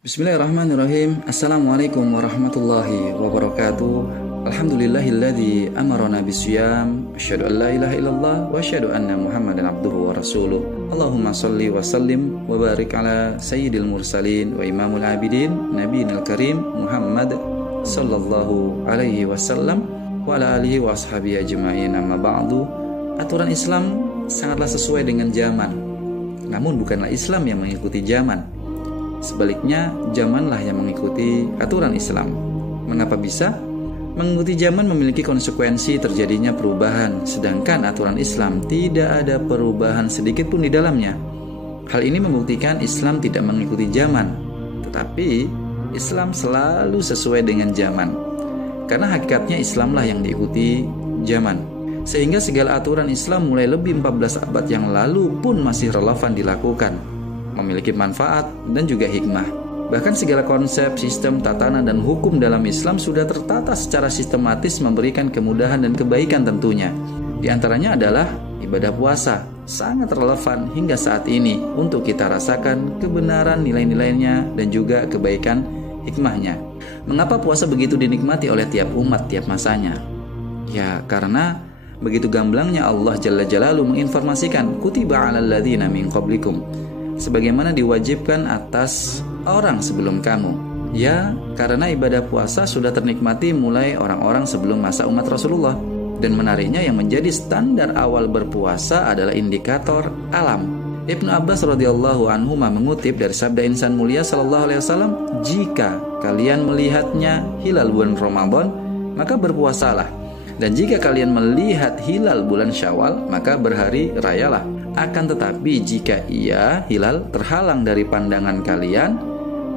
Bismillahirrahmanirrahim. Assalamualaikum warahmatullahi wabarakatuh. Alhamdulillahilladzi amarana bisyam. Asyhadu an la ilaha illallah wa asyhadu anna Muhammadan abduhu wa rasuluh. Allahumma shalli wa sallim wa barik ala sayyidil mursalin wa imamul abidin nabiyil karim Muhammad sallallahu alaihi wasallam wa ala alihi wa ashabihi ajma'in. Amma ba'du. Aturan Islam sangatlah sesuai dengan zaman. Namun bukanlah Islam yang mengikuti zaman. Sebaliknya, zamanlah yang mengikuti aturan Islam. Mengapa bisa? Mengikuti zaman memiliki konsekuensi terjadinya perubahan, sedangkan aturan Islam tidak ada perubahan sedikit pun di dalamnya. Hal ini membuktikan Islam tidak mengikuti zaman, tetapi Islam selalu sesuai dengan zaman. Karena hakikatnya Islamlah yang diikuti zaman. Sehingga segala aturan Islam mulai lebih 14 abad yang lalu pun masih relevan dilakukan, memiliki manfaat dan juga hikmah. Bahkan segala konsep, sistem, tatanan, dan hukum dalam Islam sudah tertata secara sistematis memberikan kemudahan dan kebaikan tentunya. Di antaranya adalah ibadah puasa, sangat relevan hingga saat ini untuk kita rasakan kebenaran nilai-nilainya dan juga kebaikan hikmahnya. Mengapa puasa begitu dinikmati oleh tiap umat, tiap masanya? Ya, karena begitu gamblangnya Allah Jalla Jalaluhu menginformasikan kutiba 'alal ladzina min qablikum, sebagaimana diwajibkan atas orang sebelum kamu. Ya, karena ibadah puasa sudah ternikmati mulai orang-orang sebelum masa umat Rasulullah. Dan menariknya yang menjadi standar awal berpuasa adalah indikator alam. Ibnu Abbas radhiyallahu anhu mengutip dari sabda insan mulia sallallahu alaihi wasallam, "Jika kalian melihatnya hilal bulan Ramadan, maka berpuasalah. Dan jika kalian melihat hilal bulan Syawal, maka berhari rayalah. Akan tetapi jika hilal terhalang dari pandangan kalian,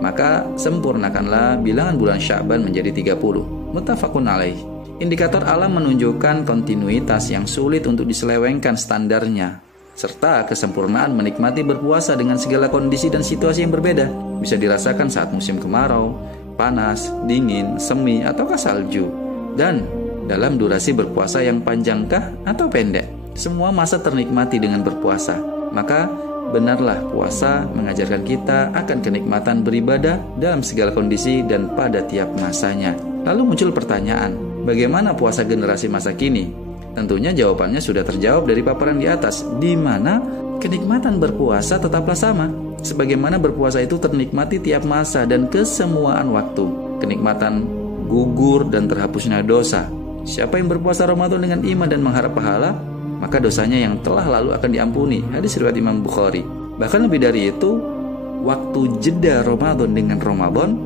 maka sempurnakanlah bilangan bulan Sya'ban menjadi 30. Muttafaqun alaih. Indikator alam menunjukkan kontinuitas yang sulit untuk diselewengkan standarnya, serta kesempurnaan menikmati berpuasa dengan segala kondisi dan situasi yang berbeda. Bisa dirasakan saat musim kemarau, panas, dingin, semi, ataukah salju. Dan dalam durasi berpuasa yang panjangkah atau pendek, semua masa ternikmati dengan berpuasa. Maka benarlah puasa mengajarkan kita akan kenikmatan beribadah dalam segala kondisi dan pada tiap masanya. Lalu muncul pertanyaan, bagaimana puasa generasi masa kini? Tentunya jawabannya sudah terjawab dari paparan di atas, di mana kenikmatan berpuasa tetaplah sama. Sebagaimana berpuasa itu ternikmati tiap masa dan kesemuaan waktu. Kenikmatan gugur dan terhapusnya dosa. Siapa yang berpuasa Ramadan dengan iman dan mengharap pahala, maka dosanya yang telah lalu akan diampuni. Hadis riwayat Imam Bukhari. Bahkan lebih dari itu, waktu jeda Ramadan dengan Ramadan,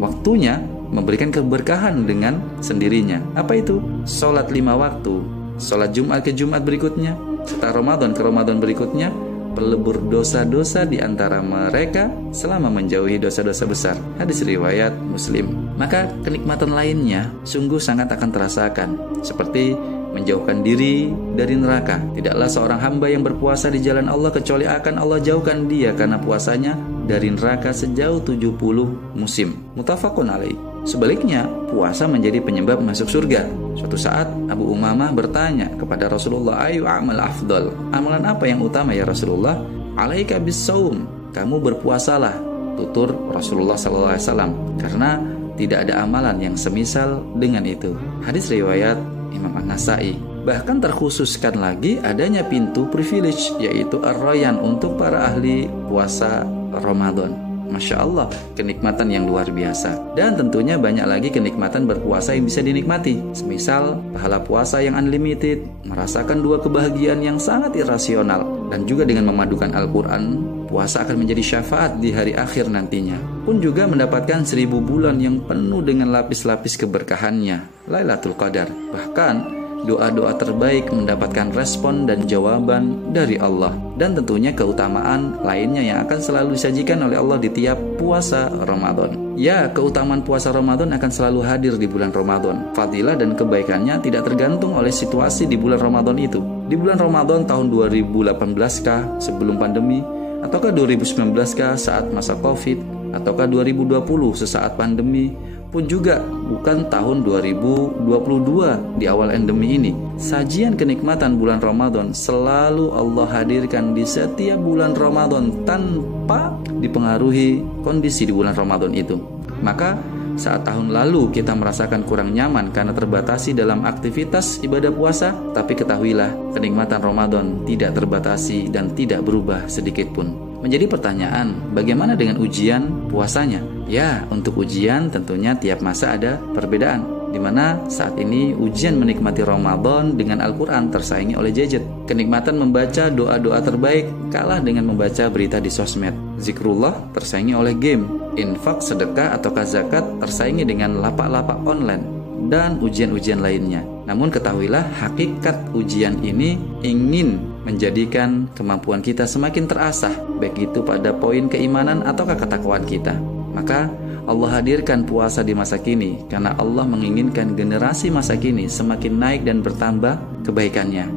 waktunya memberikan keberkahan dengan sendirinya. Apa itu? Sholat 5 waktu, sholat Jumat ke Jumat berikutnya, serta Ramadan ke Ramadan berikutnya, pelebur dosa-dosa di antara mereka selama menjauhi dosa-dosa besar. Hadis riwayat Muslim. Maka kenikmatan lainnya sungguh sangat akan terasakan, seperti menjauhkan diri dari neraka. Tidaklah seorang hamba yang berpuasa di jalan Allah kecuali akan Allah jauhkan dia karena puasanya dari neraka sejauh 70 musim. Muttafaqun alaih. Sebaliknya, puasa menjadi penyebab masuk surga. Suatu saat Abu Umamah bertanya kepada Rasulullah, "Ayu amal afdal?" Amalan apa yang utama ya Rasulullah? "Alaika bis-shaum." Kamu berpuasalah, tutur Rasulullah SAW, karena tidak ada amalan yang semisal dengan itu. Hadis riwayat Imam An-Nasai. Bahkan terkhususkan lagi adanya pintu privilege, yaitu ar-rayyan untuk para ahli puasa Ramadan. Masya Allah, kenikmatan yang luar biasa. Dan tentunya banyak lagi kenikmatan berpuasa yang bisa dinikmati. Semisal pahala puasa yang unlimited, merasakan 2 kebahagiaan yang sangat irasional. Dan juga dengan memadukan Al-Quran, puasa akan menjadi syafaat di hari akhir nantinya. Pun juga mendapatkan 1000 bulan yang penuh dengan lapis-lapis keberkahannya, Lailatul Qadar. Bahkan doa-doa terbaik mendapatkan respon dan jawaban dari Allah. Dan tentunya keutamaan lainnya yang akan selalu disajikan oleh Allah di tiap puasa Ramadan. Ya, keutamaan puasa Ramadan akan selalu hadir di bulan Ramadan. Fadilah dan kebaikannya tidak tergantung oleh situasi di bulan Ramadan itu. Di bulan Ramadan tahun 2018 kah sebelum pandemi, ataukah 2019 kah saat masa Covid, ataukah 2020 sesaat pandemi, pun juga bukan tahun 2022 di awal endemi ini. Sajian kenikmatan bulan Ramadan selalu Allah hadirkan di setiap bulan Ramadan tanpa dipengaruhi kondisi di bulan Ramadan itu. Maka saat tahun lalu kita merasakan kurang nyaman karena terbatasi dalam aktivitas ibadah puasa, tapi ketahuilah kenikmatan Ramadan tidak terbatasi dan tidak berubah sedikit pun. Menjadi pertanyaan, bagaimana dengan ujian puasanya? Ya, untuk ujian tentunya tiap masa ada perbedaan, di mana saat ini ujian menikmati Ramadan dengan Al-Quran tersaingi oleh gadget. Kenikmatan membaca doa-doa terbaik kalah dengan membaca berita di sosmed. Zikrullah tersaingi oleh game. Infak, sedekah, atau zakat tersaingi dengan lapak-lapak online dan ujian-ujian lainnya. Namun ketahuilah, hakikat ujian ini ingin menjadikan kemampuan kita semakin terasah, baik itu pada poin keimanan atau ketakwaan kita. Maka Allah hadirkan puasa di masa kini karena Allah menginginkan generasi masa kini semakin naik dan bertambah kebaikannya.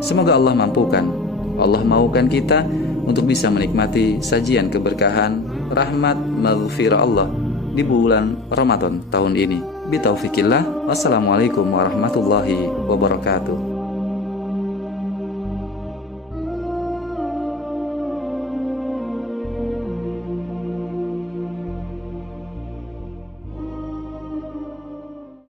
Semoga Allah mampukan, Allah maukan kita untuk bisa menikmati sajian keberkahan, rahmat, maghfirah Allah di bulan Ramadan tahun ini. Bitaufikillah, wassalamualaikum warahmatullahi wabarakatuh.